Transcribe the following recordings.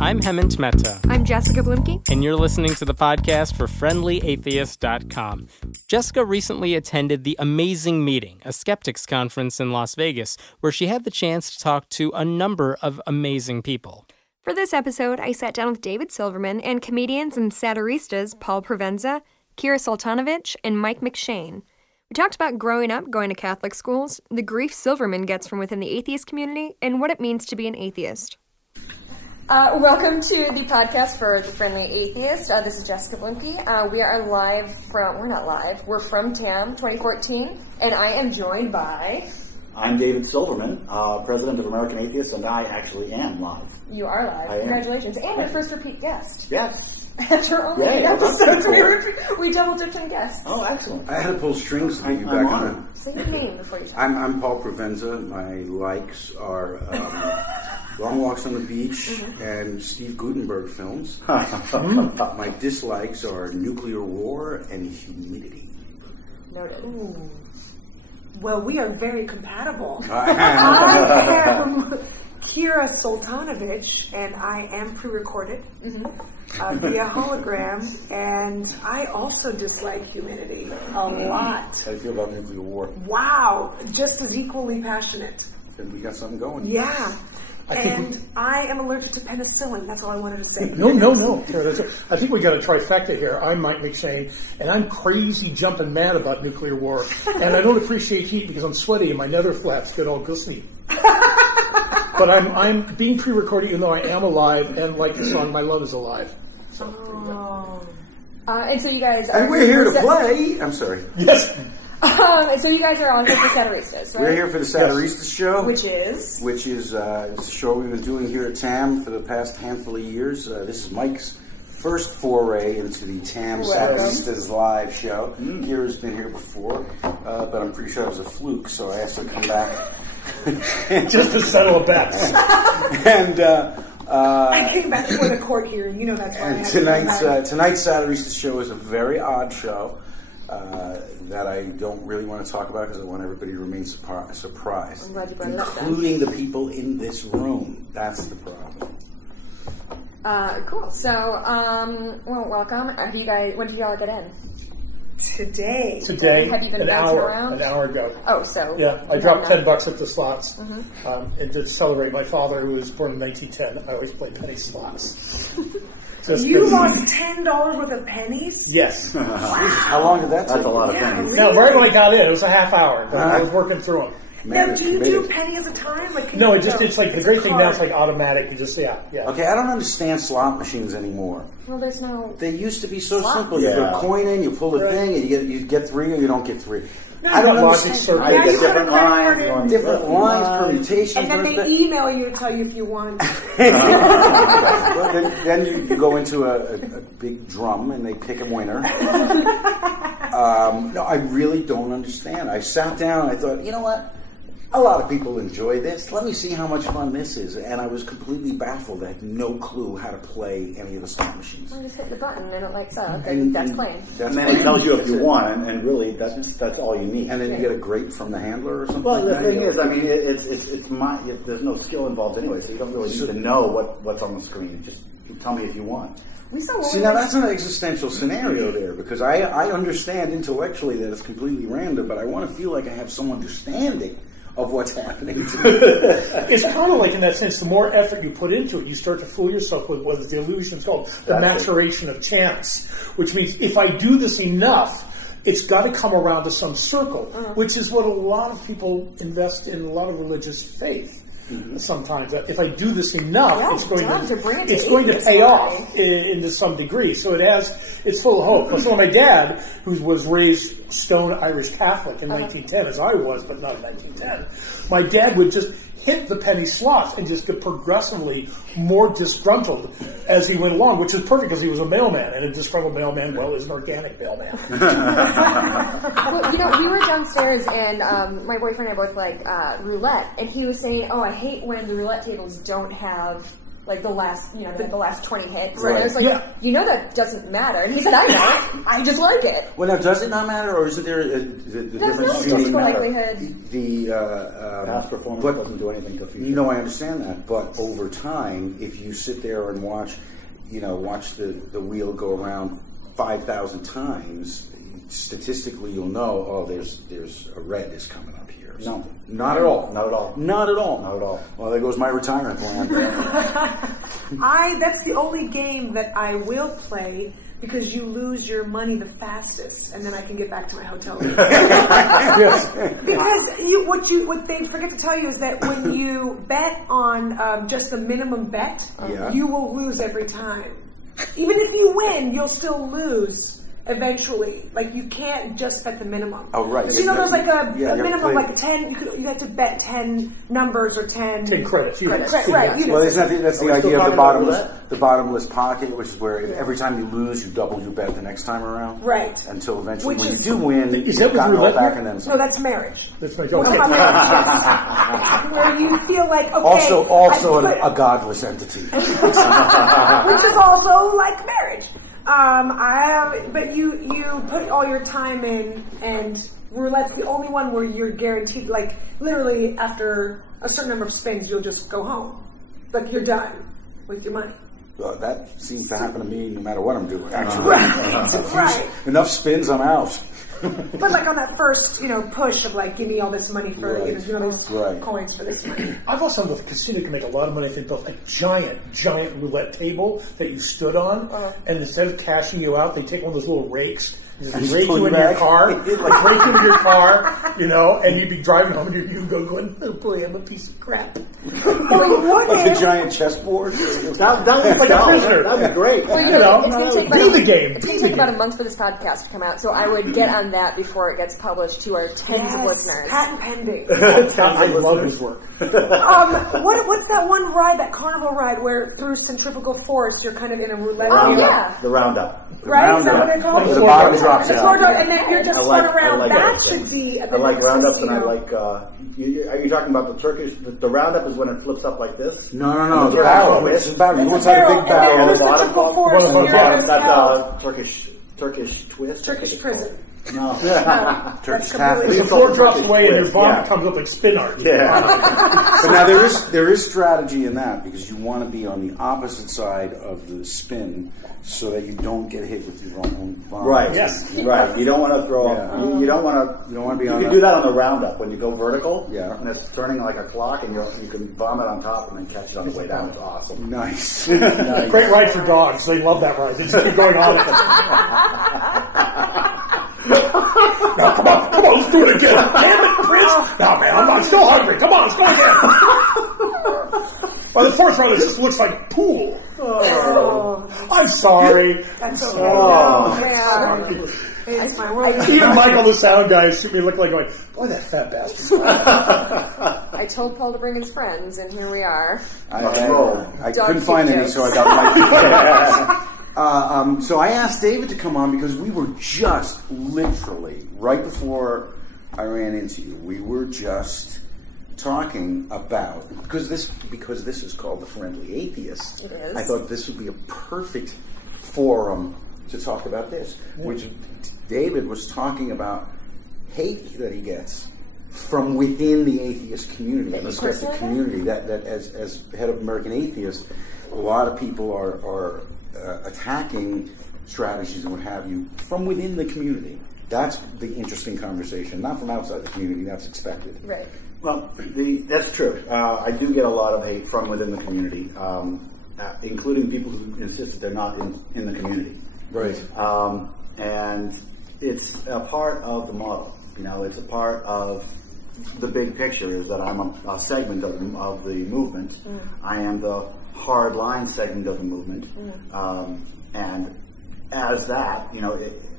I'm Hemant Mehta. I'm Jessica Bluemke. And you're listening to the podcast for FriendlyAtheist.com. Jessica recently attended the Amazing Meeting, a skeptics conference in Las Vegas, where she had the chance to talk to a number of amazing people. For this episode, I sat down with David Silverman and comedians and satiristas Paul Provenza, Kira Soltanovich, and Mike McShane. We talked about growing up going to Catholic schools, the grief Silverman gets from within the atheist community, and what it means to be an atheist. Welcome to the podcast for the Friendly Atheist. This is Jessica Bluemke. We are live from, we're not live, we're from TAM 2014, and I am joined by... I'm David Silverman, President of American Atheists, and I actually am live. You are live. I Congratulations. am. And our first repeat guest. Yes. After only 8 episodes, we double dipped in guests. Oh, excellent. I had to pull strings to get you back on. Say your name before you talk. I'm Paul Provenza. My likes are Long Walks on the Beach and Steve Gutenberg films. My dislikes are nuclear war and humidity. Noted. Ooh. Well, we are very compatible. I am Kira Soltanovich, and I am pre-recorded via hologram, and I also dislike humidity a lot. How do you feel about nuclear war? Wow, just as equally passionate. Then we got something going. Yeah. I am allergic to penicillin. That's all I wanted to say. No. I think we got a trifecta here. I'm Mike McShane, and I'm crazy jumping mad about nuclear war. And I don't appreciate heat because I'm sweaty and my nether flaps get all glistening. But I'm being pre-recorded even though I am alive, and like the song, My Love is Alive. Oh. And so you guys are... And we're here to play. I'm sorry. Yes. So you guys are on here for Satiristas, right? We're here for the Satiristas show. Which is? It's a show we've been doing here at TAM for the past handful of years. This is Mike's first foray into the TAM Satiristas live show. Kira's been here before, but I'm pretty sure it was a fluke, so I asked her to come back. Just to settle a bet. And I came back for the court hearing. You know that's why. And tonight's Satiristas show is a very odd show that I don't really want to talk about because I want everybody to remain surprised, I'm glad you brought it up, including the people in this room. That's the problem. Cool. So, well, welcome. Have you guys? When did y'all get in? Today. Have you been bouncing around? An hour ago. Oh, so yeah, I dropped $10 at the slots, and to celebrate my father, who was born in 1910. I always play penny slots. You lost $10 worth of pennies? Yes. Wow. How long did that take? That's a lot of pennies. No, right when I got in, it was a half hour. But I was working through them. Now, do you do penny at a time? Like, no, it's like the great thing now. It's like automatic. You just yeah. Okay, I don't understand slot machines anymore. Well, there's no. They used to be so simple. You put a coin in, you pull the thing, and you get 3 or you don't get 3. I don't understand. I get different lines, permutations. And then they email you to tell you if you want. Well, then you go into a big drum and they pick a winner. No, I really don't understand. I sat down and I thought, you know what? A lot of people enjoy this. Let me see how much fun this is. And I was completely baffled. I had no clue how to play any of the slot machines. Well, just hit the button and it lights up. And that's playing. And then it tells you if you won, and really that's all you need. And then you get a grape from the handler or something. Well, like the thing is, I mean, there's no skill involved anyway, so you don't really need to know what's on the screen. Just tell me if you won. See, now that's an existential scenario there, because I understand intellectually that it's completely random, but I want to feel like I have some understanding of what's happening to me. It's kind of like, in that sense, the more effort you put into it, you start to fool yourself with what the illusion is called, the maturation of chance, which means if I do this enough, it's got to come around to some circle, which is what a lot of people invest in, a lot of religious faith. Sometimes if I do this enough, it's going to pay off into some degree. So it's full of hope. So my dad, who was raised stone Irish Catholic in 1910, as I was, but not in 1910, my dad would just hit the penny slots and just get progressively more disgruntled as he went along, which is perfect because he was a mailman, and a disgruntled mailman, well, is an organic mailman. Well, we were downstairs, and my boyfriend and I both like roulette, and he was saying, I hate when the roulette tables don't have like the last 20 hits. Right. And I was like, that doesn't matter. And he said, I know. I just like it. Well, now, does it not matter, or isn't there the difference no between likelihood. the past performance doesn't do anything to future? No, I understand that, but over time, if you sit there and watch the wheel go around 5,000 times, statistically you'll know, oh, there's a red is coming up here. No. Not at all. Not at all. Not at all. Not at all. Well, there goes my retirement plan. That's the only game that I will play because you lose your money the fastest, and then I can get back to my hotel room. Because what they forget to tell you is that when you bet on just a minimum bet, you will lose every time. Even if you win, you'll still lose eventually. Like, you can't just bet the minimum. Oh, right. So, there's like a minimum, like a 10, you have to bet 10 numbers or 10 credits. Right. Well, that's the idea of the bottomless pocket, which is where every time you lose, you double your bet the next time around. Right. Until eventually, when you do win, is you've that gotten all back and then some. No, that's marriage. That's marriage. Okay. Where you feel like, okay. Also a godless entity. Which is also like marriage. But you put all your time in, and roulette's the only one where you're guaranteed, like, literally after a certain number of spins, you'll just go home. Like, you're done with your money. That seems to happen to me no matter what I'm doing, actually. Right. Enough spins, I'm out. But like on that first, push of like, give me all this money for, these coins for this money. I've also found that the casino can make a lot of money if they built a giant roulette table that you stood on, and instead of cashing you out, they take one of those little rakes and just rake you into your car, and you'd be driving home and you'd go going, oh boy, I'm a piece of crap. Like a giant chessboard. That was like a prisoner. That'd be great. Well, it's going to take about a game. month for this podcast to come out, so I would get on that before it gets published to our tens of listeners. Patent pending. I love his work. What's that one ride, that carnival ride, where through centrifugal force you're kind of in a roulette wheel? The roundup. Right? Is that what they're called? The bottom drops out. And then you're just spun around. That should be I like roundups, and I like. Are you talking about the Turkish? The roundup is when it flips up like this. No. The barrel. It's a barrel. You want to have a big barrel. That's Turkish twist. Turkish prison. No. Turkish Catholic. The floor drops away and your vomit comes up like spin art. Yeah. But now there is strategy in that, because you want to be on the opposite side of the spin so that you don't get hit with your own vomit. Right. Yes. Right. You don't want to throw up. You don't want to be on. You can do that on the roundup when you go vertical. Yeah. And it's turning like a clock, and you can vomit on top and then catch it on the way down. It's awesome. Nice. Great ride for dogs. They love that ride. They just keep going on. Now, come on, let's do it again. Damn it, Prince. No, man, I'm still hungry. Come on, let's go again. By the fourth round, it just looks like pool. Oh. I'm sorry. That's okay. Oh. It's my world. Even Michael, the sound guy, should me look like going, boy, that fat bastard. I told Paul to bring his friends, and here we are. I couldn't find any, so I got Mike. So I asked David to come on because we were just literally, right before I ran into you, we were just talking about, because this is called The Friendly Atheist, it is. I thought this would be a perfect forum to talk about this, which David was talking about hate that he gets from within the atheist community, the skeptic community, that as head of American Atheists, a lot of people are attacking strategies and what have you from within the community. That's the interesting conversation, not from outside the community. That's expected. Right. Well, that's true. I do get a lot of hate from within the community, including people who insist that they're not in the community. Right. And it's a part of the model. It's a part of the big picture, is that I'm a segment of the movement. I am the hard-line segment of the movement. And as that,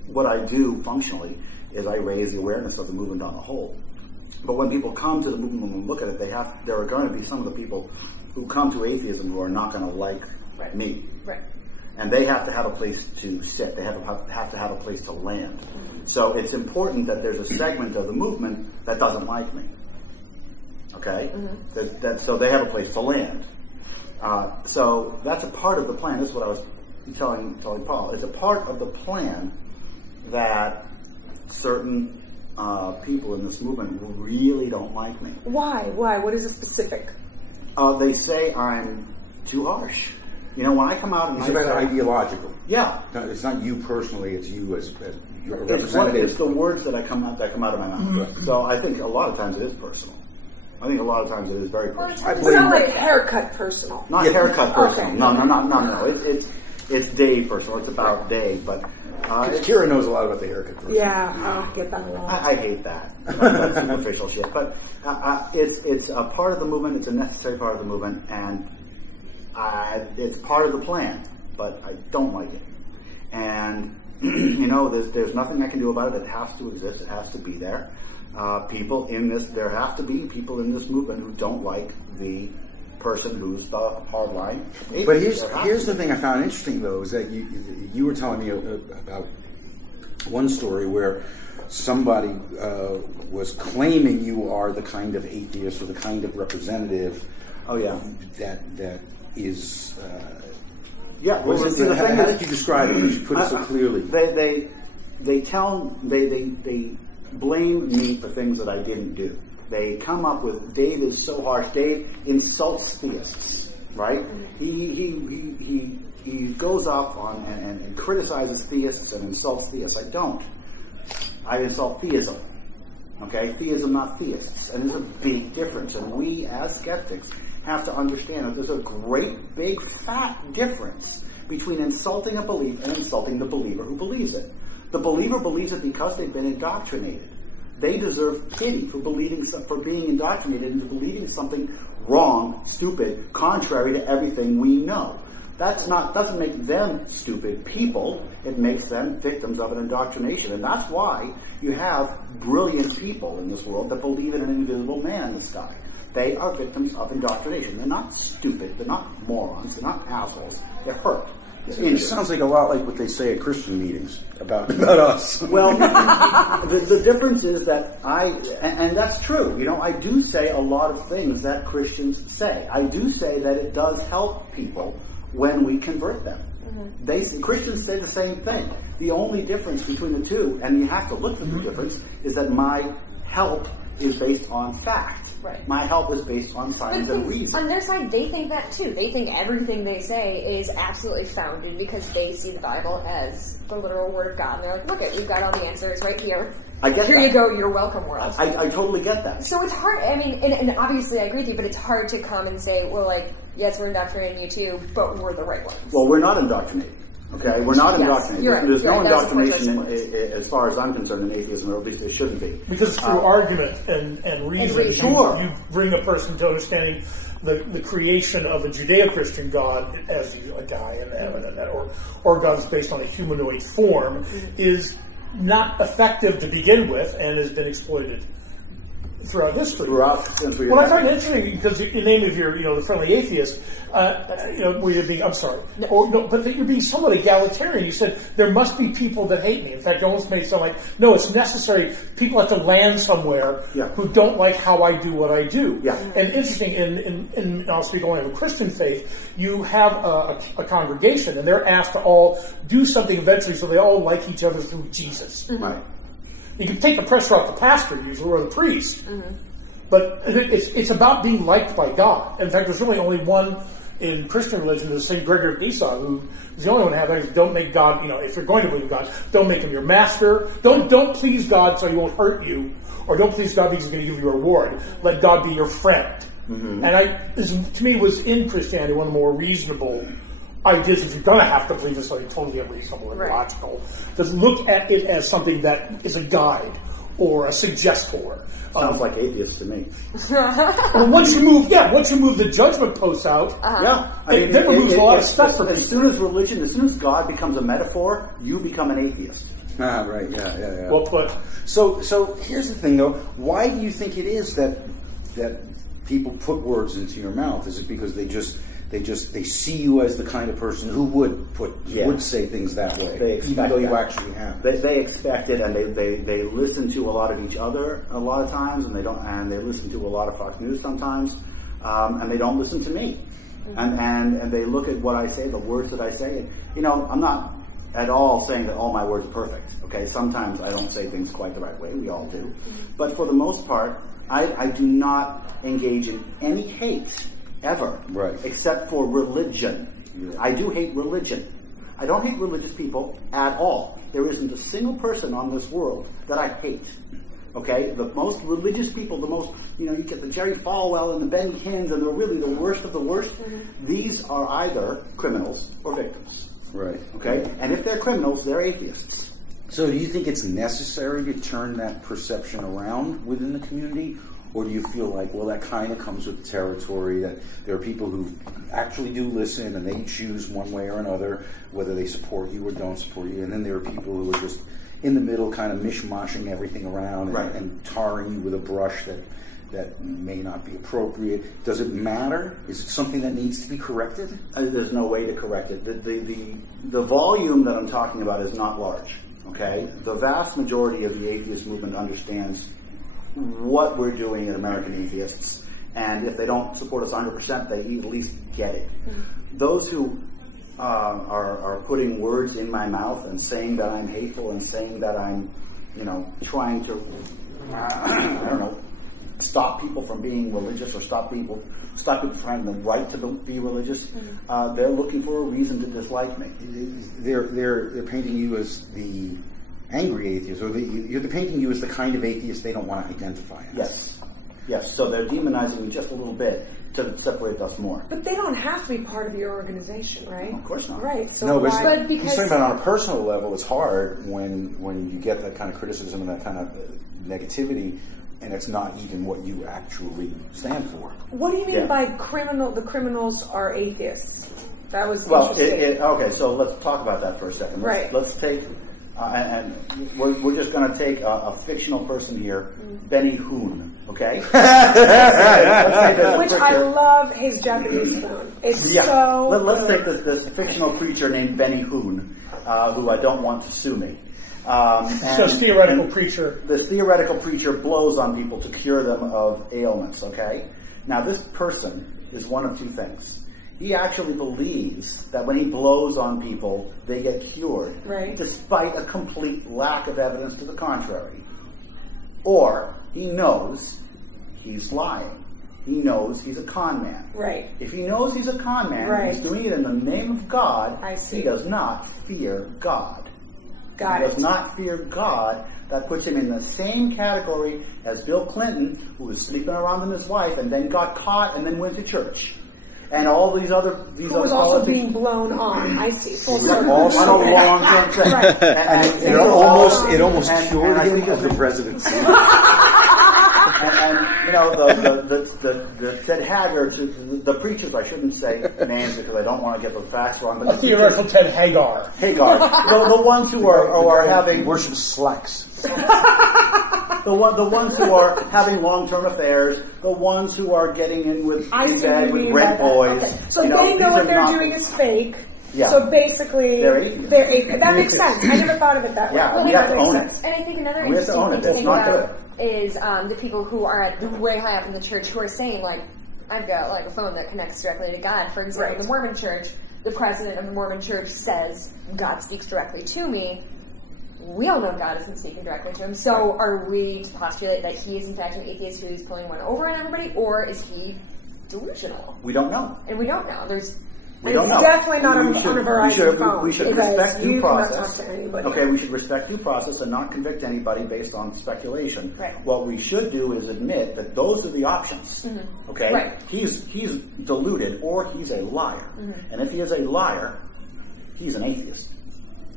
what I do functionally is I raise the awareness of the movement on the whole. But when people come to the movement and look at it, there are going to be some of the people who come to atheism who are not going to like me. Right. And they have to have a place to sit. They have to have a place to land. So it's important that there's a segment of the movement that doesn't like me. Okay? So they have a place to land. So that's a part of the plan. This is what I was telling Paul. It's a part of the plan that certain people in this movement really don't like me. Why? What is it specific? They say I'm too harsh. You know, when I come out and it's about ideological. Yeah. It's not you personally, it's you as your representative. It's the words that come out of my mouth. Mm-hmm. So I think a lot of times it is personal. I think a lot of times it is very personal. It's not like haircut personal. Not haircut personal. Okay. No. It's Dave personal. It's about Dave, but Kira knows a lot about the haircut personal. Yeah, I get that a lot. I hate that. That's superficial shit. But it's a part of the movement. It's a necessary part of the movement, and it's part of the plan. But I don't like it, and you know, there's nothing I can do about it. It has to exist. It has to be there. There have to be people in this movement who don't like the person who's the hardline atheist. But here's the thing I found interesting, though, is that you were telling me about one story where somebody was claiming you are the kind of atheist or the kind of representative. Oh yeah, that is. Yeah. Well, how did you describe it? You put it so clearly. They blame me for things that I didn't do. They come up with, Dave is so harsh. Dave insults theists, right? He goes off on and criticizes theists and insults theists. I don't. I insult theism. Okay? Theism, not theists. And there's a big difference. And we, as skeptics, have to understand that there's a great, big, fat difference between insulting a belief and insulting the believer who believes it. The believer believes it because they've been indoctrinated. They deserve pity for being indoctrinated into believing something wrong, stupid, contrary to everything we know. Doesn't make them stupid people. It makes them victims of an indoctrination. And that's why you have brilliant people in this world that believe in an invisible man in the sky. They are victims of indoctrination. They're not stupid. They're not morons. They're not assholes. They're hurt. It sounds like a lot like what they say at Christian meetings about us. Well, the difference is that and that's true. You know, I do say a lot of things that Christians say. I do say that it does help people when we convert them. Mm-hmm. Christians say the same thing. The only difference between the two, and you have to look for the difference, is that my help is based on fact. Right. My help is based on science and reason. On their side, they think that too. They think everything they say is absolutely founded because they see the Bible as the literal word of God. And they're like, look we've got all the answers right here. I get Here that. you go, you're welcome, world. I totally get that. So it's hard, I mean, and obviously I agree with you, but it's hard to come and say, well, like, yes, we're indoctrinating you too, but we're the right ones. Well, we're not indoctrinated. Okay, we're not indoctrinated. Right. There's no indoctrination as far as I'm concerned in atheism, or at least there shouldn't be. Because through argument and reason, Sure. you bring a person to understanding the creation of a Judeo-Christian God as a guy in heaven, or God's based on a humanoid form, is not effective to begin with and has been exploited throughout history. Since we Well, I find it interesting because the name of your, the friendly atheist, where you're being, I'm sorry, but that you're being somewhat egalitarian. You said there must be people that hate me. In fact, you almost made it sound like, no, it's necessary. People have to land somewhere who don't like how I do what I do. Yeah. And interesting, in I'll speak only of a Christian faith, you have a congregation, and they're asked to all do something eventually so they all like each other through Jesus. Mm-hmm. Right. You can take the pressure off the pastor usually, or the priest. Mm-hmm. But it's about being liked by God. In fact, there's really only one in Christian religion, the St. Gregory of Nyssa, who is the only one to have that. Don't make God, if you're going to believe in God, don't make him your master. Don't please God so he won't hurt you, or don't please God because he's going to give you a reward. Let God be your friend. Mm-hmm. And this, to me, was in Christianity one of the more reasonable ideas. If you're going to have to believe in something totally unreasonable and illogical, just look at it as something that is a guide or a suggestor. Sounds like atheists to me. Well, once you move the judgment posts out, it removes a lot of stuff from as soon as God becomes a metaphor, you become an atheist. Right, yeah. Well put. So here's the thing, though. Why do you think it is that people put words into your mouth? Is it because they see you as the kind of person who would say things that way, even though you actually have? They expect it, and they listen to a lot of each other a lot of times, and they listen to a lot of Fox News sometimes, and they don't listen to me. and they look at what I say, the words that I say, and, you know, I'm not at all saying that all my words are perfect, okay? Sometimes I don't say things quite the right way, we all do. But for the most part, I do not engage in any hate, ever, except for religion. I do hate religion. I don't hate religious people at all. There isn't a single person on this world that I hate. Okay? The most religious people, the most, you know, you get the Jerry Falwell and the Benny Hinns, and they're really the worst of the worst. These are either criminals or victims. Right. Okay? And if they're criminals, they're atheists. So do you think it's necessary to turn that perception around within the community? Or do you feel like, well, that kind of comes with the territory, that there are people who actually do listen and they choose one way or another, whether they support you or don't support you, and then there are people who are just in the middle, kind of mishmashing everything around and tarring you with a brush that may not be appropriate. Does it matter? Is it something that needs to be corrected? There's no way to correct it. The volume that I'm talking about is not large, okay? The vast majority of the atheist movement understands what we're doing at American Atheists, and if they don't support us 100%, they at least get it. Those who are putting words in my mouth and saying that I'm hateful and saying that I'm, you know, trying to, I don't know, stop people from being religious or stop people from having the right to be religious, they're looking for a reason to dislike me. They're painting you as the angry atheist, or they're painting you as the kind of atheist they don't want to identify as. Yes. So they're demonizing me just a little bit to separate us more. But they don't have to be part of your organization, right? No, of course not. Right. So no, but he's talking about on a personal level, it's hard when you get that kind of criticism and that kind of negativity, and it's not even what you actually stand for. What do you mean by the criminals are atheists? That was interesting. Okay, so let's talk about that for a second. Let's take... and we're just going to take a fictional person here, Benny Hoon, okay? Which I love his Japanese phone. It's so Let's take this fictional creature named Benny Hoon, who I don't want to sue me. So theoretical preacher. This theoretical preacher blows on people to cure them of ailments, okay? Now this person is one of two things. He actually believes that when he blows on people, they get cured, despite a complete lack of evidence to the contrary. Or he knows he's lying. He knows he's a con man. Right. If he knows he's a con man, he's doing it in the name of God, he does not fear God. He does not fear God. That puts him in the same category as Bill Clinton, who was sleeping around with his wife and then got caught and then went to church. And all these other who was also being blown on. I see. Full circle. Also on a long-term thing. And it almost cured him of the presidency. and you know, the Ted Haggard, the preachers, I shouldn't say names because I don't want to get the facts wrong. But a theoretical Ted Hagar. The ones who are having worship slacks. The ones who are having long-term affairs, the ones who are getting in bed with rent boys. Okay. So they know what they're doing is fake. Yeah. So basically, they're atheists. That makes sense. I never thought of it that way. Yeah, we have to own it. And I think another interesting thing to think about is the people who are at way high up in the church who are saying, like, I've got like a phone that connects directly to God. For example, the Mormon church, the president of the Mormon church says, God speaks directly to me. We all know God isn't speaking directly to him. So are we to postulate that he is in fact an atheist who is pulling one over on everybody, or is he delusional? We don't know. And we don't know. We don't know. Definitely not on a Verizon phone. We should respect due process. Okay, we should respect due process and not convict anybody based on speculation. Right. What we should do is admit that those are the options. Okay? Right. He's deluded or he's a liar. And if he is a liar, he's an atheist.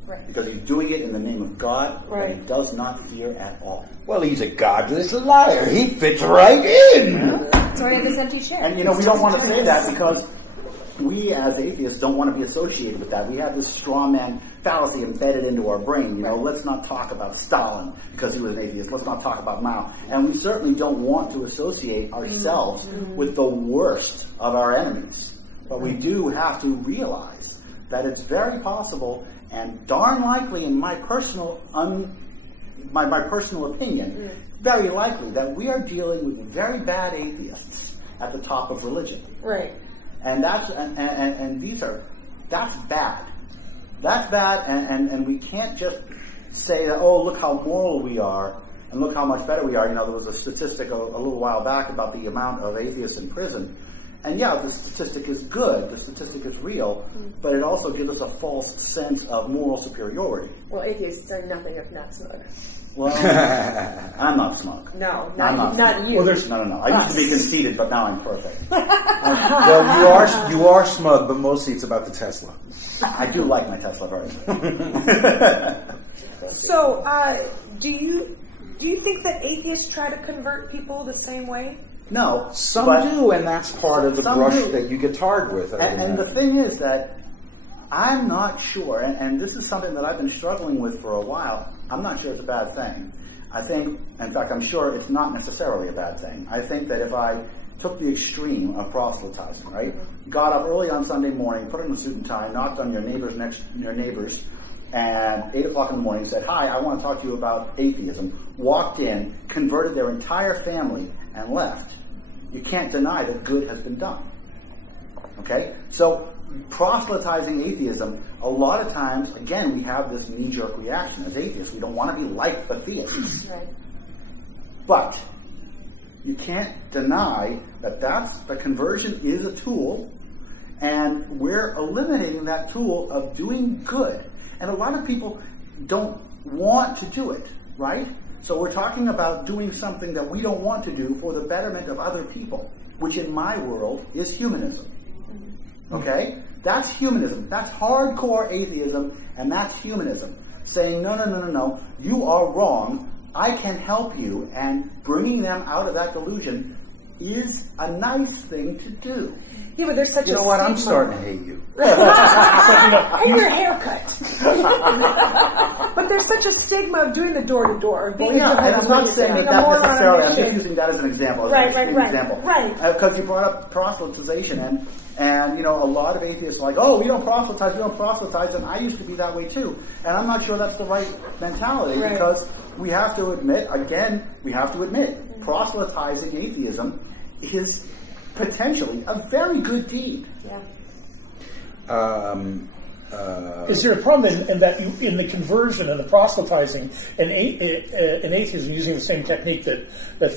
Right. Because he's doing it in the name of God that he does not fear at all. Well, he's a godless liar. He fits right in. So we have this empty chair. And, you know, we don't want to say that because we as atheists don't want to be associated with that. We have this straw man fallacy embedded into our brain. You know, let's not talk about Stalin because he was an atheist. Let's not talk about Mao. And we certainly don't want to associate ourselves with the worst of our enemies. But we do have to realize that it's very possible and darn likely, in my personal my personal opinion, very likely that we are dealing with very bad atheists at the top of religion. Right. And that's bad. That's bad, and we can't just say that, oh, look how moral we are, and look how much better we are. There was a statistic a little while back about the amount of atheists in prison. And yeah, the statistic is good, the statistic is real, but it also gives us a false sense of moral superiority. Well, atheists are nothing if not smug. Well, I'm not smug. No, not you. Well, No. I used to be conceited, but now I'm perfect. Well, you are smug, but mostly it's about the Tesla. I do like my Tesla very much. So, do you think that atheists try to convert people the same way? No. Some do, and that's part of the brush that you get tarred with. And the thing is that I'm not sure, and this is something that I've been struggling with for a while, I'm not sure it's a bad thing. I think, in fact, I'm sure it's not necessarily a bad thing. I think that if I took the extreme of proselytizing, right? Got up early on Sunday morning, put on a suit and tie, knocked on your neighbors, and 8 o'clock in the morning said, hi, I want to talk to you about atheism, walked in, converted their entire family, and left. You can't deny that good has been done. Okay? So, proselytizing atheism, a lot of times, again, we have this knee-jerk reaction as atheists. We don't want to be like the theists. Right. But you can't deny that the conversion is a tool, and we're eliminating that tool of doing good. And a lot of people don't want to do it, right? So we're talking about doing something that we don't want to do for the betterment of other people, which in my world is humanism. Okay? That's humanism. That's hardcore atheism, and that's humanism. Saying, no, you are wrong, I can help you, and bringing them out of that delusion is a nice thing to do. Yeah, but there's such a You know what? I'm stigma. starting to hate you. And your haircut. But there's such a stigma of doing the door-to-door. Well, yeah, and I'm not saying that necessarily. I'm just using that as an example. Right. Because you brought up proselytization, and a lot of atheists are like, oh, we don't proselytize, and I used to be that way too. And I'm not sure that's the right mentality, because we have to admit, proselytizing atheism is potentially a very good deed. Yeah. Is there a problem in that in the conversion and the proselytizing and atheism using the same technique that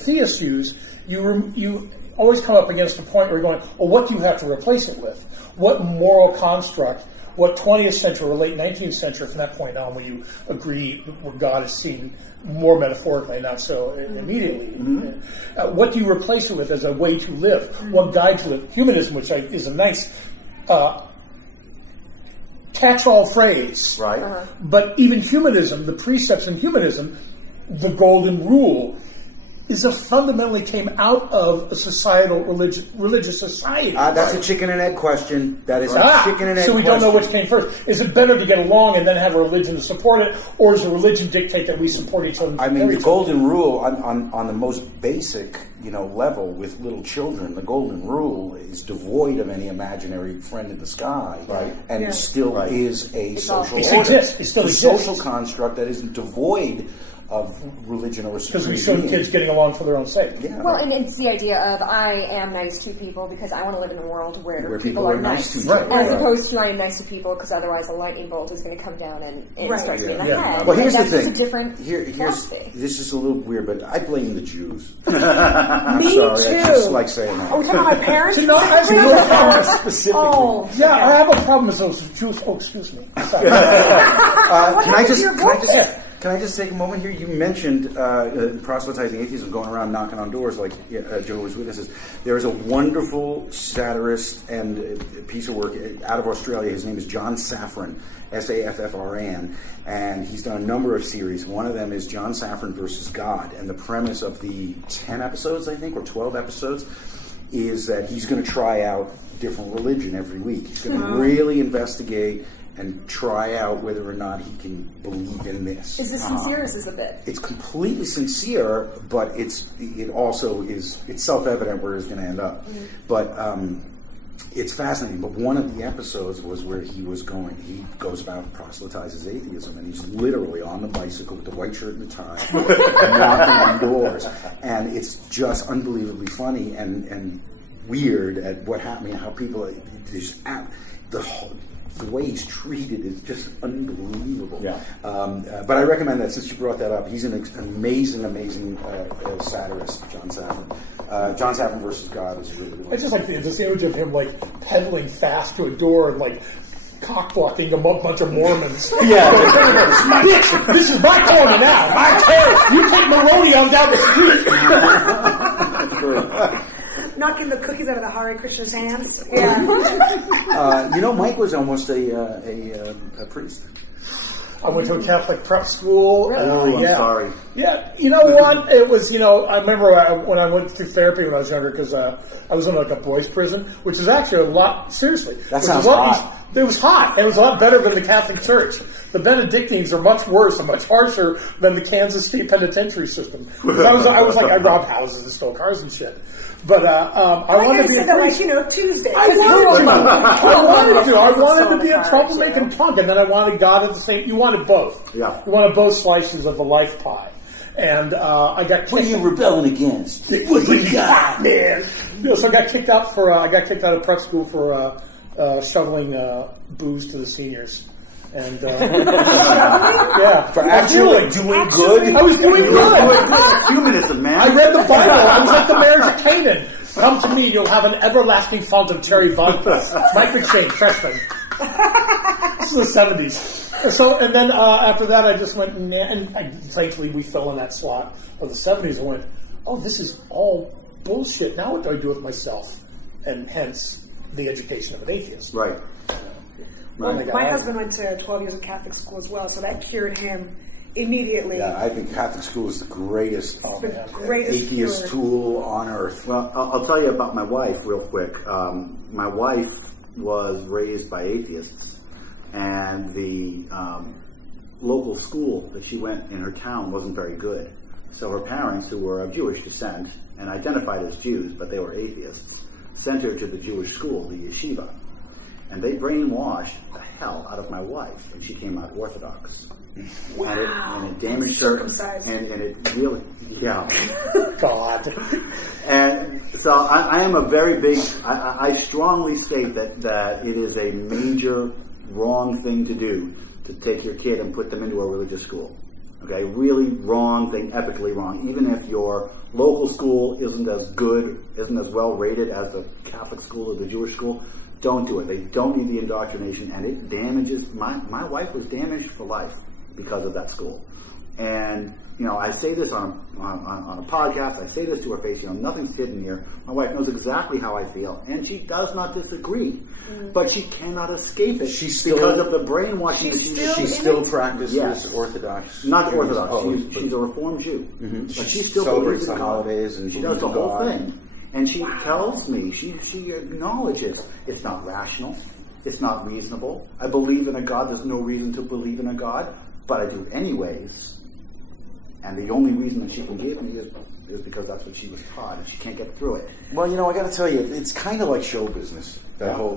theists use, you always come up against a point where you're going, well, what do you have to replace it with? What moral construct, what 20th century or late 19th century from that point on, where you agree where God is seen more metaphorically, not so immediately. Mm-hmm. What do you replace it with as a way to live? What guide to live? Humanism, which is a nice catch-all phrase. Right. But even humanism, the precepts in humanism, the golden rule, fundamentally came out of a societal religious society. That's a chicken and egg question. That is a chicken and egg question. So we don't know which came first. Is it better to get along and then have a religion to support it, or does a religion dictate that we support each other? I mean, the golden rule on the most basic, level with little children, the golden rule is devoid of any imaginary friend in the sky, right? And it still is a social order. It still exists. Social construct that isn't devoid of religion or because we show kids getting along for their own sake. Yeah, well, and it's the idea of I am nice to people because I want to live in a world where people are nice to each other. As opposed to I am nice to people because otherwise a lightning bolt is going to come down and strike me in the head. Well, here's the thing. Just a different philosophy. This is a little weird, but I blame the Jews. I'm sorry, too. I just like saying that. Are we talking about my parents? I have no problem specifically. I have a problem with those Jews. Oh, excuse me. Sorry. Can I just take a moment here? You mentioned proselytizing atheism, going around knocking on doors like Jehovah's Witnesses. There is a wonderful satirist and piece of work out of Australia. His name is John Safran, Saffran, and he's done a number of series. One of them is John Safran versus God, and the premise of the 10 episodes, I think, or 12 episodes, is that he's going to try out different religion every week. He's going to really investigate and try out whether or not he can believe in this. Is this sincere or is this a bit? It's completely sincere, but it also is self-evident where it's going to end up. Mm-hmm. But it's fascinating. But one of the episodes was where he goes about and proselytizes atheism, and he's literally on the bicycle with the white shirt and the tie, knocking on doors, and it's just unbelievably funny and weird at what happened, how people just the way he's treated is just unbelievable. Yeah. But I recommend that, since you brought that up. He's an amazing satirist, John Safran. John Safran versus God is really good. I just like this image of him like pedaling fast to a door and like cock-blocking a bunch of Mormons. Yeah. Bitch, this is my corner now. My turn. You take Merodeon down the street. Knocking the cookies out of the Hare Krishna's hands. Yeah. Mike was almost a priest. I went to a Catholic prep school. I'm sorry. Yeah, you know what? It was, I remember when I went through therapy when I was younger, because I was in like a boys' prison, which is actually a lot, seriously. That sounds hot. It was hot. It was a lot better than the Catholic Church. The Benedictines are much worse and much harsher than the Kansas State Penitentiary system. I robbed houses and stole cars and shit. But I wanted to be a priest. Tuesday. I wanted to be a troublemaking punk, and then I wanted God at the same. You wanted both. Yeah. You wanted both slices of the life pie. And I got. What are you rebelling against? What do you got, man? So I got kicked out of prep school for shoveling booze to the seniors. And yeah, for actually doing good. I was doing good. Humanism, man. I read the Bible. I was like the marriage of Canaan. Come to me, you'll have an everlasting fount of cherry vodka. Mike McShane, freshman. This is the 70s. So, and then after that, I just went, and thankfully we fell in that slot of the 70s. I went, oh, this is all bullshit. Now what do I do with myself? And hence the education of an atheist. Right. Right. My husband went to 12 years of Catholic school as well, so that cured him immediately. Yeah, I think Catholic school is the greatest, atheist cure. Tool on earth. Well, I'll tell you about my wife real quick. My wife was raised by atheists, and the local school that she went in her town wasn't very good. So her parents, who were of Jewish descent and identified as Jews, but they were atheists, sent her to the Jewish school, the yeshiva. And they brainwashed the hell out of my wife, and she came out Orthodox. Wow. And it damaged her. And it really, yeah. God. And so I am a very big, I strongly state that it is a major wrong thing to do to take your kid and put them into a religious school. Okay, really wrong thing, epically wrong. Even if your local school isn't as good, isn't as well rated as the Catholic school or the Jewish school, don't do it. They don't need the indoctrination, and it damages. My wife was damaged for life because of that school. And I say this on a podcast. I say this to her face. Nothing's hidden here. My wife knows exactly how I feel, and she does not disagree. But she cannot escape it because of the brainwashing. She still practices Orthodox. Not Orthodox. She's a Reformed Jew, but she still celebrates the holidays and she does the whole thing. And she tells me, she acknowledges it's not rational, it's not reasonable. I believe in a God. There's no reason to believe in a God, but I do anyways. And the only reason that she can give me is because that's what she was taught, and she can't get through it. Well, I got to tell you, it's kind of like show business, that whole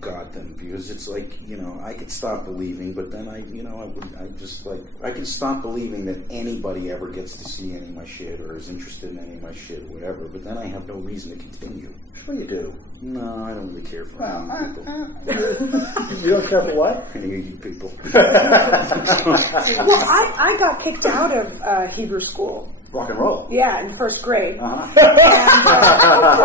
God thing, because it's like, I could stop believing, but then I can stop believing that anybody ever gets to see any of my shit or is interested in any of my shit or whatever, but then I have no reason to continue. Sure you do. No, I don't really care for any people. You don't care for what? Any of you people. Well, I got kicked out of Hebrew school. Rock and roll. Yeah, in first grade. Uh-huh.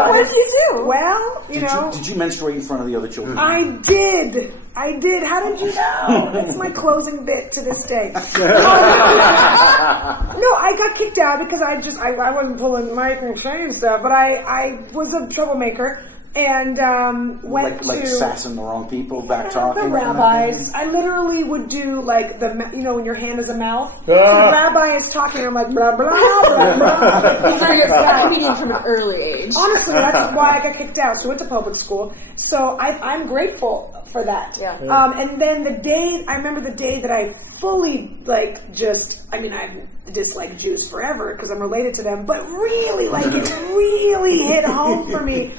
What did you do? Well, Did you menstruate in front of the other children? I did. How did you know? That's my closing bit to this day. No, I got kicked out because I wasn't pulling Mike McShane stuff, but I was a troublemaker. And went like to sassing the wrong people, back talking. The rabbis. I literally would do like when your hand is a mouth. The rabbi is talking. I'm like blah blah blah blah. So you're a comedian from an early age. Honestly, that's why I got kicked out. So I went to public school. So I'm grateful for that. Yeah. And then I remember the day that I fully I've disliked Jews forever because I'm related to them, but really it really hit home for me.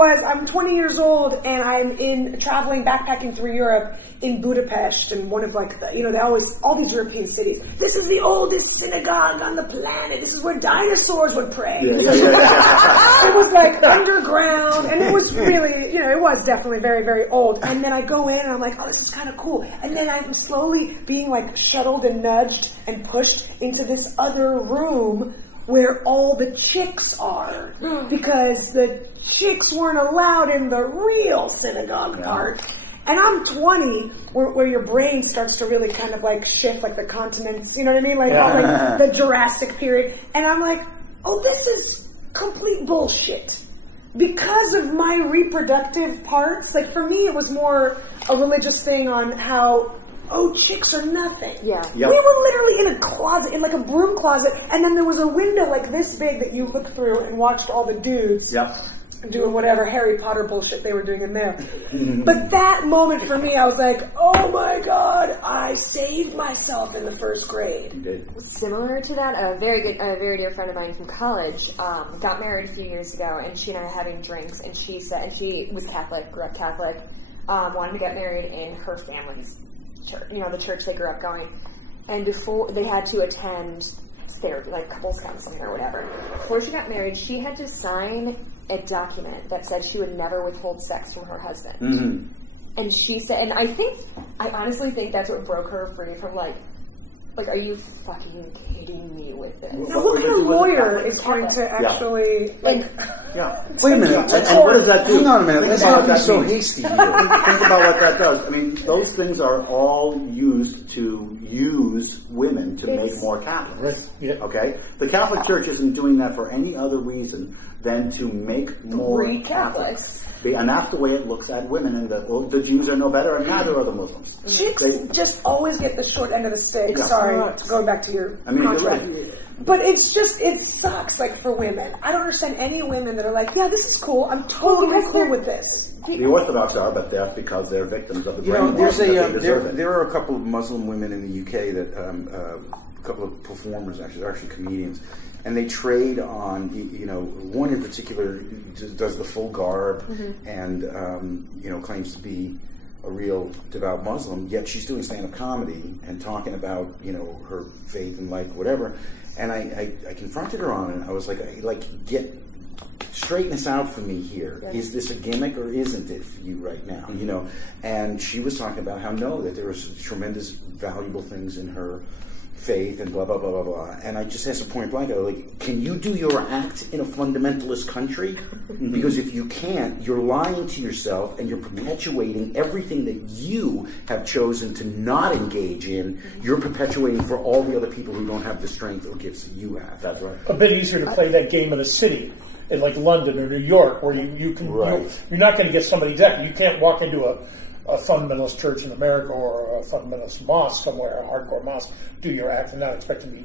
I'm 20 years old and I'm traveling, backpacking through Europe in Budapest and one of like the, they always, all these European cities. This is the oldest synagogue on the planet. This is where dinosaurs would pray. It was like underground and it was really, it was definitely very, very old. And then I go in and I'm like, oh, this is kind of cool. And then I'm slowly being like shuttled and nudged and pushed into this other room where all the chicks are, because the chicks weren't allowed in the real synagogue part. And I'm 20, where your brain starts to really kind of like shift, like the continents, you know what I mean? Like the Jurassic period. And I'm like, oh, this is complete bullshit. Because of my reproductive parts, like for me it was more a religious thing on how, chicks are nothing. Yeah. Yep. We were literally in a closet, in like a broom closet, and then there was a window like this big that you looked through and watched all the dudes doing whatever Harry Potter bullshit they were doing in there. But that moment for me, I was like, oh my God, I saved myself in the first grade. You did. Similar to that, a very dear friend of mine from college got married a few years ago, and she and I were having drinks, and she said, and she was Catholic, grew up Catholic, wanted to get married in her family's church, the church they grew up going, and before they had to attend therapy, like couples counseling or whatever. Before she got married, she had to sign a document that said she would never withhold sex from her husband. And she said, and I honestly think that's what broke her free from like, are you fucking kidding me with this? Now, what kind of lawyer is going to actually, Wait a minute, and what does that do? Hang on a minute, let's not be so hasty here. Think about what that does. I mean, those things are all used to use women to make more Catholics. Okay? The Catholic Church isn't doing that for any other reason than to make more Catholics. And that's the way it looks at women, and the Jews are no better, and neither are the Muslims. Chicks just always get the short end of the stick. Sorry, going back to your contract. But it's just, it sucks, like, for women. I don't understand any women that are like, yeah, this is cool, I'm totally cool with this. The Orthodox are, but that's because they're victims of the brainwash. There are a couple of Muslim women in the UK that, a couple of performers, actually, they're actually comedians, and they trade on, one in particular does the full garb and, claims to be a real devout Muslim, yet she's doing stand-up comedy and talking about, her faith and life, whatever. And I confronted her on it, and I was like, straighten this out for me here. Yes. Is this a gimmick or isn't it for you right now? And she was talking about how that there was tremendous valuable things in her faith and blah, blah, blah, blah, blah. And I just asked her point blank, can you do your act in a fundamentalist country? Because if you can't, you're lying to yourself and you're perpetuating everything that you have chosen to not engage in. You're perpetuating for all the other people who don't have the strength or gifts that you have. That's right. A bit easier to play that game in a city, in like London or New York, where you can, you're not going to get somebody decked. You can't walk into a fundamentalist church in America or a fundamentalist mosque somewhere, a hardcore mosque, do your act and not expect to be,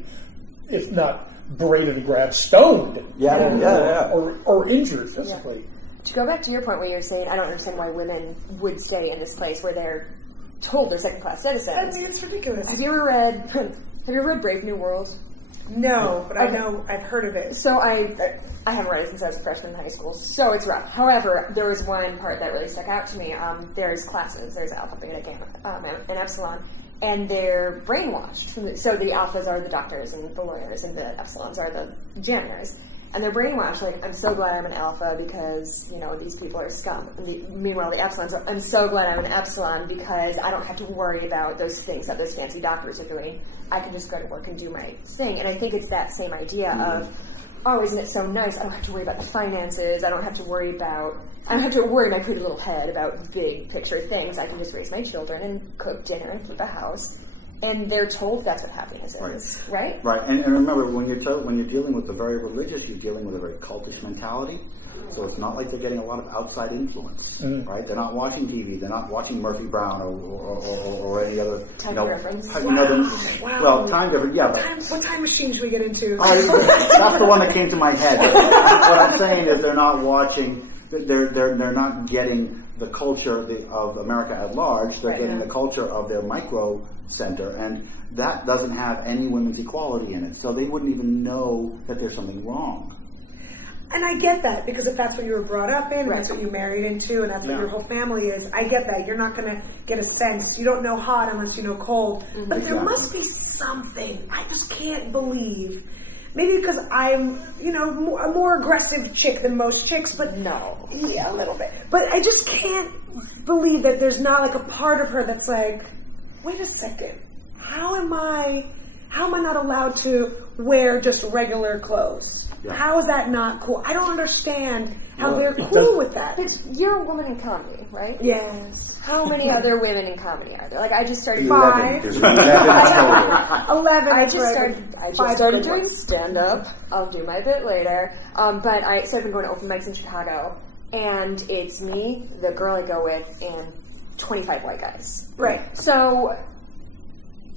if not berated and grabbed, stoned. Or injured physically. Yeah. To go back to your point where you're saying, I don't understand why women would stay in this place where they're told they're second-class citizens. I mean, it's ridiculous. Have you ever read Brave New World? No, but I know, I've heard of it. So I haven't read it since I was a freshman in high school, so it's rough. However, there was one part that really stuck out to me. There's classes, there's alpha, beta, gamma, and epsilon, and they're brainwashed. So the alphas are the doctors and the lawyers, and the epsilons are the janitors. And they're brainwashed, like, I'm so glad I'm an alpha because, these people are scum. Meanwhile, the epsilons are, I'm so glad I'm an epsilon because I don't have to worry about those things that those fancy doctors are doing. I can just go to work and do my thing. And I think it's that same idea of, oh, isn't it so nice? I don't have to worry about the finances. I don't have to worry my pretty little head about big picture things. I can just raise my children and cook dinner and keep a house. And they're told that's what happiness is, right? Right. And remember, when you're dealing with the very religious, you're dealing with a very cultish mentality. So it's not like they're getting a lot of outside influence, right? They're not watching TV. They're not watching Murphy Brown or any other time difference. Well, time difference. Yeah. But what time machine should we get into? That's the one that came to my head. What I'm saying is they're not watching. They're not getting the culture of America at large. They're getting the culture of their micro center, and that doesn't have any women's equality in it. So they wouldn't even know that there's something wrong. And I get that, because if that's what you were brought up in, and that's what you married into, and that's what your whole family is, I get that. You're not going to get a sense. You don't know hot unless you know cold. But there must be something. I just can't believe. Maybe because I'm, a more aggressive chick than most chicks, but no. Yeah, a little bit. But I just can't believe that there's not like a part of her that's like, wait a second. How am I not allowed to wear just regular clothes? Yeah. How is that not cool? I don't understand how they're cool with that. But you're a woman in comedy, right? Yes. How many other women in comedy are there? Like, I just started 5. There's 11 total. 11. I just started doing stand-up. I'll do my bit later. So I've been going to open mics in Chicago, and it's me, the girl I go with, and 25 white guys. Right. So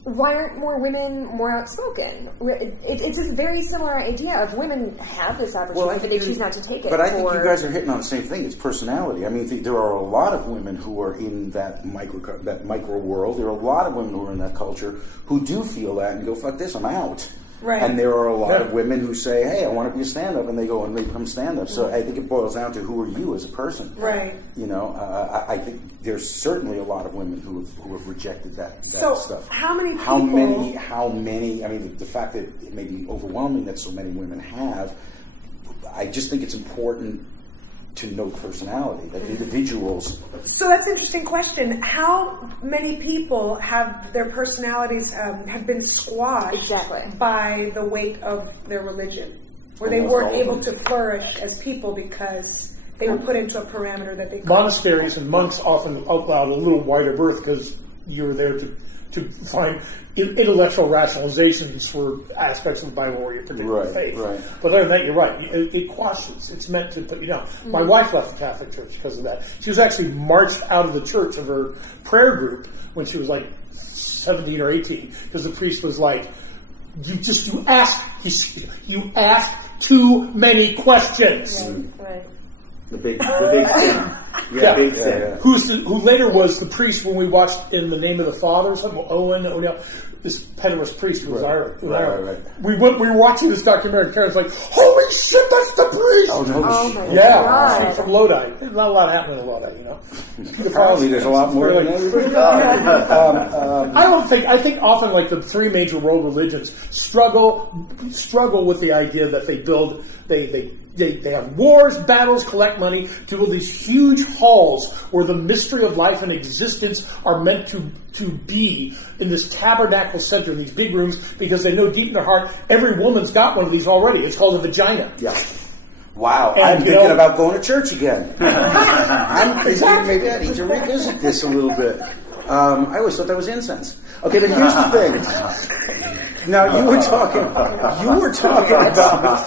why aren't more women more outspoken? It's a very similar idea of women have this opportunity, but they choose not to take it. But I think you guys are hitting on the same thing. It's personality. I mean, there are a lot of women who are in that micro world. There are a lot of women who are in that culture who do feel that and go, fuck this, I'm out. Right. And there are a lot of women who say, hey, I want to be a stand-up, and they go and they become stand-up. So I think it boils down to who are you as a person. Right. I think there's certainly a lot of women who have rejected that stuff. How many people? How many? I mean, the fact that it may be overwhelming that so many women have, I just think it's important to know personality, that individuals. So that's an interesting question. How many people have their personalities have been squashed by the weight of their religion, where they weren't able to flourish as people because they were put into a parameter that they couldn't? Monasteries and monks often allowed a little wider berth because you were there to find intellectual rationalizations for aspects of the Bible or your particular faith. Right. But other than that, you're right. It quashes. It's meant to put you down. My wife left the Catholic Church because of that. She was actually marched out of the church of her prayer group when she was like 17 or 18 because the priest was like, you asked too many questions. Right. The big sin. Big sin. Who later was the priest when we watched In the Name of the Father or something, Owen O'Neill, this pederast priest who was Irish. Right. We were watching this documentary and Karen's like, holy shit, that's the priest! Oh my God. From Lodi. There's not a lot happening in Lodi, Apparently there's a lot more than everybody I think often like the three major world religions struggle with the idea that they have wars, battles, collect money, to all these huge halls where the mystery of life and existence are meant to be in this tabernacle center, in these big rooms, because they know deep in their heart every woman's got one of these already. It's called a vagina. Yeah. Wow, and I'm thinking about going to church again. I'm thinking maybe I need to revisit this a little bit. I always thought that was incense. Okay, but here's the thing. Now you were talking about. You were talking about.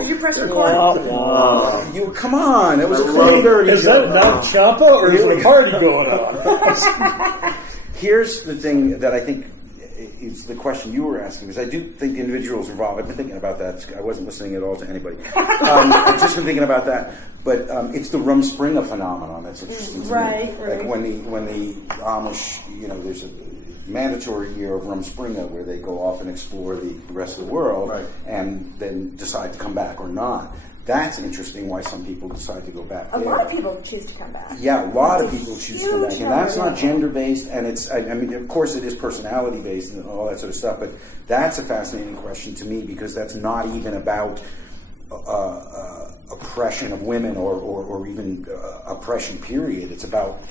Did you press record? You come on! It was a clean dirty. Is that not Champa or is there a party going on? Here's the thing that I think is the question you were asking, because I do think individuals involved. I've been thinking about that. I wasn't listening at all to anybody. I've just been thinking about that. But it's the Rumspringa phenomenon that's interesting to me. Right. Like when the Amish, there's a mandatory year of Rumspringa where they go off and explore the rest of the world and then decide to come back or not. That's interesting why some people decide to go back. A lot of people choose to come back. Yeah, a lot of people choose to come back. And that's not gender-based, and it's, of course it is personality-based and all that sort of stuff, but that's a fascinating question to me because that's not even about oppression of women or even oppression, period. It's about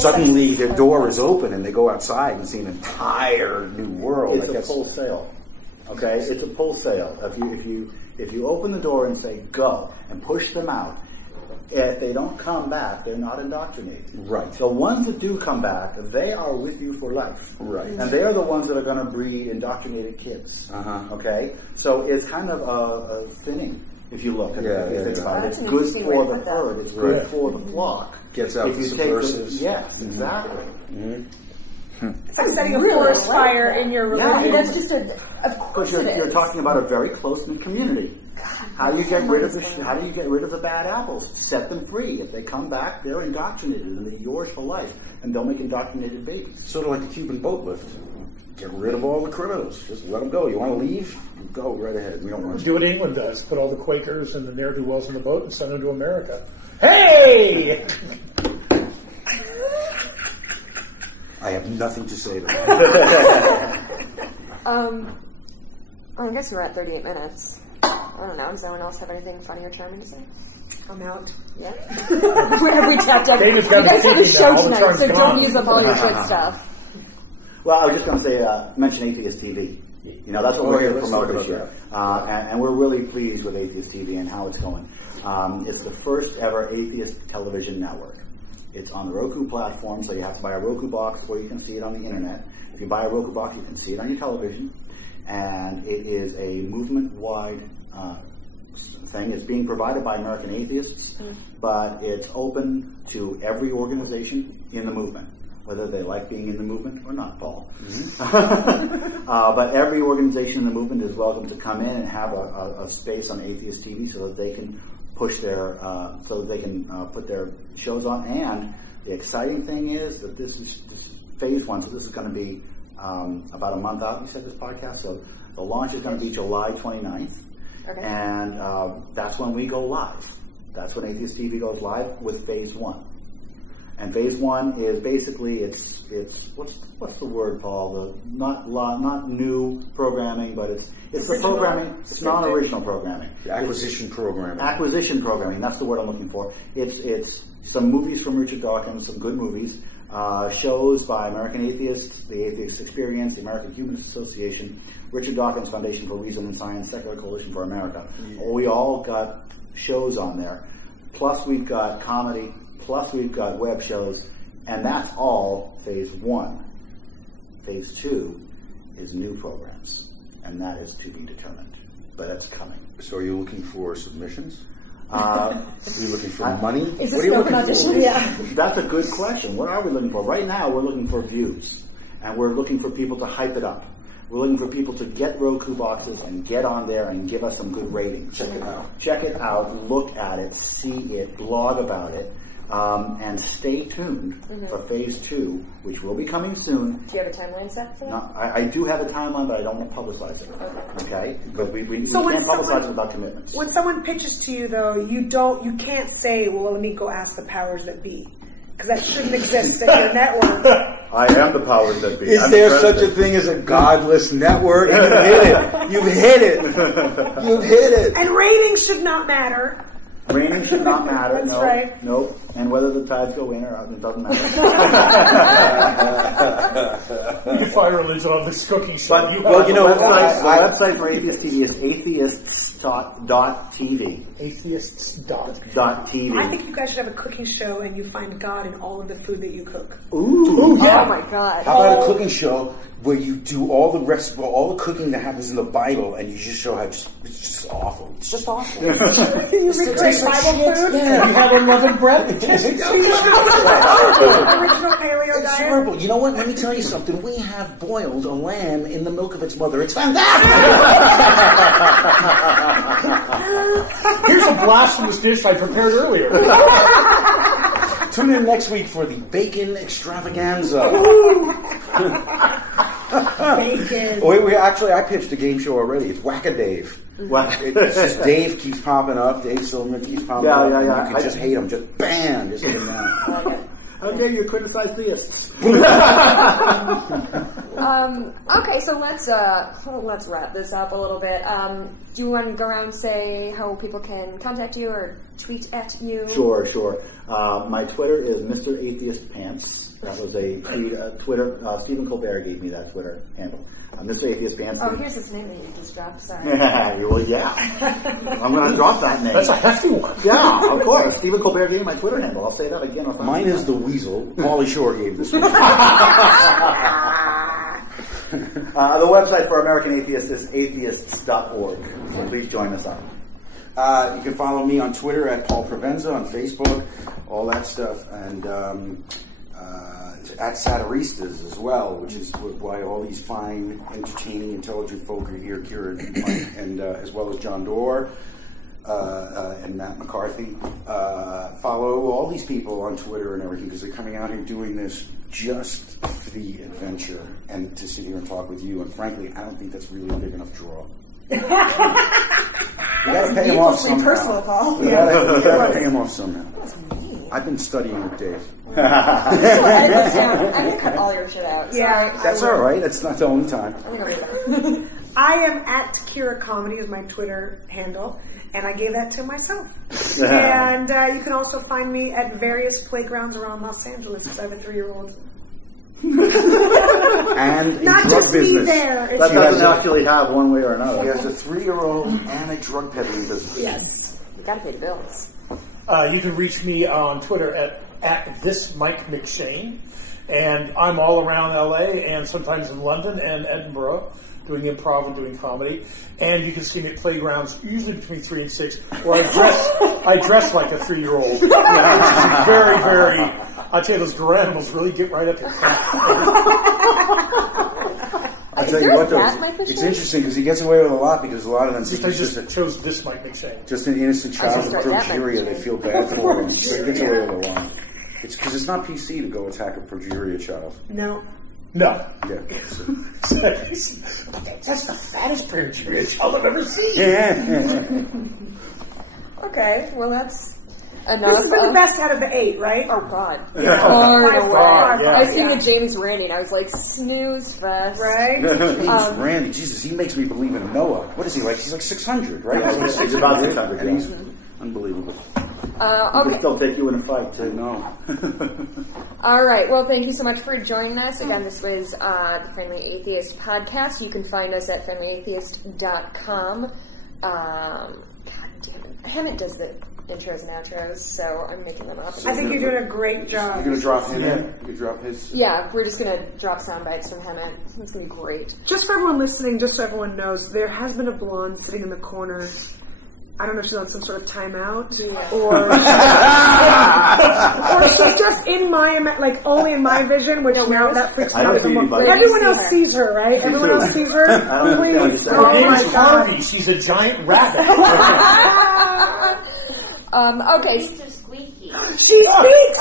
suddenly their door is open and they go outside and see an entire new world. It's a full sale. Okay? It's a full sale. If you open the door and say go and push them out, if they don't come back, they're not indoctrinated. Right. The ones that do come back, they are with you for life. Right. And they are the ones that are going to breed indoctrinated kids. Okay? So it's kind of a thinning, if you look at it. If you think about it. It's good for the herd. It's good for the flock. Gets out the subversives. Yes, exactly. Mm-hmm. It's like setting a forest fire in your religion. Yeah, I mean, that's just of course you're talking about a very close-knit community. How do you get rid of the bad apples? Set them free. If they come back, they're indoctrinated and they're yours for life, and they'll make indoctrinated babies. Sort of like the Cuban boat lift. get rid of all the criminals. Just let them go. You want to leave? Go right ahead. We don't want to do what England does. Put all the Quakers and the ne'er-do-wells in the boat and send them to America. Hey! I have nothing to say to that. I guess we're at 38 minutes. I don't know. Does anyone else have anything funny or charming to say? I'm out. Yeah. Where have we tapped out? You David's got guys have a show now. tonight, so don't use up all your good stuff. Well, I was just going to say, mention Atheist TV. You know, that's what we're here to promote this year. And we're really pleased with Atheist TV and how it's going. It's the first ever atheist television network. It's on the Roku platform, so you have to buy a Roku box before you can see it on the internet. If you buy a Roku box, you can see it on your television. And it is a movement-wide thing. It's being provided by American Atheists, but it's open to every organization in the movement, whether they like being in the movement or not, Paul. But every organization in the movement is welcome to come in and have a space on Atheist TV so that they can push their, put their shows on. And the exciting thing is that this is phase one, so this is going to be about a month out, you said, this podcast. So the launch is going to be July 29th. Okay. And that's when we go live. That's when Atheist TV goes live with phase one. And phase one is basically it's what's the word, Paul? Not new programming, but it's the programming. It's non-original programming. Acquisition programming. Acquisition programming. That's the word I'm looking for. It's some movies from Richard Dawkins, some good movies. Shows by American Atheists, the Atheist Experience, the American Humanist Association, Richard Dawkins Foundation for Reason and Science, Secular Coalition for America. Yeah. We all got shows on there. Plus we've got comedy. Plus we've got web shows. And that's all phase one. Phase two is new programs. And that is to be determined. But it's coming. So are you looking for submissions? Are you looking for money? Is this an open audition? Yeah. That's a good question. What are we looking for? Right now, we're looking for views. And we're looking for people to hype it up. We're looking for people to get Roku boxes and get on there and give us some good ratings. Check it out. Check it out. Look at it. See it. Blog about it. And stay tuned for phase two, which will be coming soon. Do you have a timeline set for that? No, I do have a timeline, but I don't want to publicize it. Okay? Because we can't publicize it without commitments. When someone pitches to you, though, you can't say, well, let me go ask the powers that be. Because that shouldn't exist at your network. I am the powers that be. Is there such a thing as a godless network? You've hit it. You've hit it. You've hit it. And ratings should not matter. Ratings should not matter. That's right. Nope. And whether the tides go in or out, it doesn't matter. You can find religion on this cooking show. But the website for Atheist TV is atheists.tv. Atheists.tv. I think you guys should have a cooking show and you find God in all of the food that you cook. Ooh, yeah. Oh my God. How about a cooking show where you do all the cooking that happens in the Bible, and you just show how it's just awful. It's just awful. Can you recreate Bible food? Yeah. You have unleavened bread. Original paleo It's diet. terrible. You know what? Let me tell you something. We have boiled a lamb in the milk of its mother. It's fantastic. Here's a blasphemous dish I prepared earlier. Tune in next week for the bacon extravaganza. Bacon. I pitched a game show already. It's Whack-A-Dave. It's just Dave keeps popping up. Dave Silverman keeps popping up. Yeah. You can just hate him. Just bam. Just hit him down. How dare you criticize theists? Okay, so let's wrap this up a little bit. Do you want to go around and say how people can contact you or tweet at you? Sure. My Twitter is Mr. Atheist Pants. That was a Twitter. Stephen Colbert gave me that Twitter handle. Mr. Atheist Pants. Oh, here's his name that you just dropped. Sorry. Well, yeah. I'm going to drop that name. That's a hefty one. Yeah, of course. Stephen Colbert gave me my Twitter handle. I'll say that again. Mine is the Weasel. Pauly Shore gave this one. The website for American Atheists is atheists.org. So please join us on. You can follow me on Twitter at Paul Provenza, on Facebook, all that stuff, and at Satiristas as well, which is why all these fine, entertaining, intelligent folk are here, Kira and Mike, and as well as John Doerr. and Matt McCarthy. Follow all these people on Twitter and everything because they're coming out here doing this just for the adventure and to sit here and talk with you. And frankly, I don't think that's really a big enough draw. You gotta pay him off somehow. Personal call. You gotta pay him off somehow. I've been studying with Dave. I'm gonna cut all your shit out. Yeah, That's all right. That's not the only time. I'm gonna read that. I am at Kira Comedy is my Twitter handle, and I gave that to myself. And you can also find me at various playgrounds around Los Angeles because I have a 3-year-old. And a Not drug just business. me there. It's That doesn't actually have one way or another. He has a 3-year-old and a drug peddling business. Yes. You gotta pay the bills. You can reach me on Twitter at this Mike McShane, and I'm all around LA and sometimes in London and Edinburgh doing improv and doing comedy. And you can see me at playgrounds usually between 3 and 6, where I dress like a 3-year-old. Which is very, very. I tell you, those animals really get right up your I tell you what, though, it's interesting because he gets away with a lot because a lot of them I just chose this Mike McShane. just an innocent child with progeria. They feel bad for him, so he gets away with a lot. It's because it's not PC to go attack a progeria child. No. No. Yeah. So. That's the fattest progeria child I've ever seen. Yeah. Okay, well that's enough. This has been the best out of the 8, right? Oh God. Yeah. Far away. Yeah. I seen the James Randi and I was like, snooze fest. Right? James Randi, Jesus, he makes me believe in Noah. What is he like? He's like 600, right? He's about 600, and he's unbelievable. He can still take you in a fight, too. No. All right. Well, thank you so much for joining us. Again, this was the Friendly Atheist podcast. You can find us at friendlyatheist.com. God damn it. Hammett does the intros and outros, so I'm making them up. I think you're doing a great job. You're going to drop him in? You can drop his? Yeah, we're just going to drop sound bites from Hammett. It's going to be great. Just for everyone listening, just so everyone knows, there has been a blonde sitting in the corner. I don't know if she's on some sort of timeout, or she's just in my, like, only in my vision, which now that freaks me out. Everyone else sees her, right? Everyone else sees her. Please. Her name's Harvey. She's a giant rabbit. Okay. She's so squeaky. She speaks!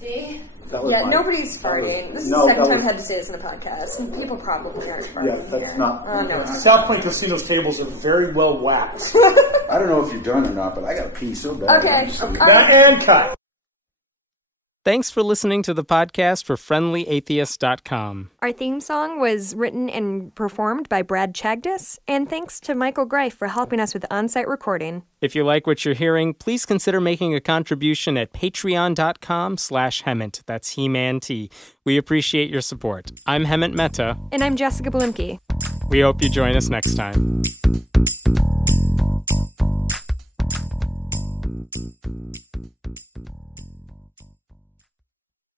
See? Yeah, nobody's farting. This is the second time I've had to say this in a podcast. People probably aren't farting. Yeah, that's not. No, it's not. South Point Casino's tables are very well waxed. I don't know if you're done or not, but I got to pee so bad. Okay. And cut. Thanks for listening to the podcast for friendlyatheist.com. Our theme song was written and performed by Brad Chagdis, and thanks to Michael Greif for helping us with on-site recording. If you like what you're hearing, please consider making a contribution at patreon.com/Hemant. That's He-Man T. We appreciate your support. I'm Hemant Mehta. And I'm Jessica Blimke. We hope you join us next time.